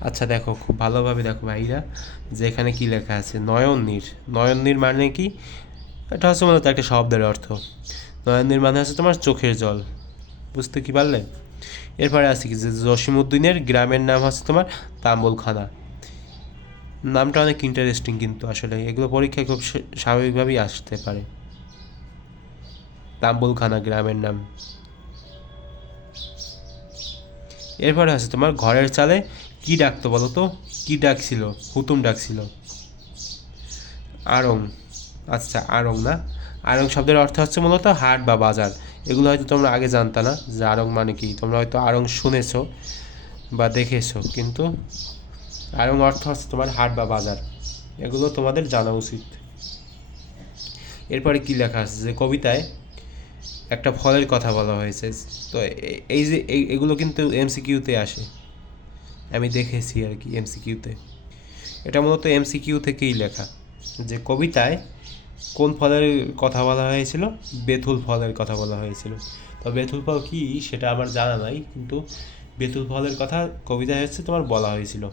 আচ্ছা দেখো, খুব ভালোভাবে দেখো ভাইরা, যে এখানে কী লেখা আছে? নয়ননীর। নয়ননীর মানে কি? এটা হচ্ছে মূলত একটা শব্দের অর্থ। নয়ননীর মানে হচ্ছে তোমার চোখের জল। বুঝতে কি পারলে? এরপরে আছে কি? যে জসিমুদ্দিনের গ্রামের নাম হচ্ছে তোমার তাম্বুলখানা। নামটা অনেক ইন্টারেস্টিং কিন্তু আসলে, এগুলো পরীক্ষায় খুব স্বাভাবিকভাবেই আসতে পারে। তাম্বুলখানা গ্রামের নাম। এরপরে আছে তোমার ঘরের চালে কি ডাকতো বলো তো? কি ডাকছিল? হুতুম ডাকছিল। আড়ং আচ্ছা আড়ং না? আড়ং শব্দের অর্থ হচ্ছে মূলত হাট বা বাজার। এগুলো হয়তো তোমরা আগে জানতা না যে আড়ং মানে কি। তোমরা হয়তো আড়ং শুনেছো বা দেখেছ, কিন্তু আড়ং অর্থ হচ্ছে তোমার হাট বা বাজার। এগুলো তোমাদের জানা উচিত। এরপরে কি লেখা আছে? যে কবিতায় একটা ফলের কথা বলা হয়েছে। তো এই যে এগুলো কিন্তু এমসিকিউতে আসে। আমি দেখেছি আর কি এমসিকিউতে এটা মূলত এমসিকিউ থেকেই লেখা। যে কবিতায় কোন ফলের কথা বলা হয়েছিল? বেথুল ফলের কথা বলা হয়েছিল। তো বেথুল ফল কী সেটা আমার জানা নাই, কিন্তু বেতুল ফলের কথা কবিতায় হচ্ছে তোমার বলা হয়েছিল।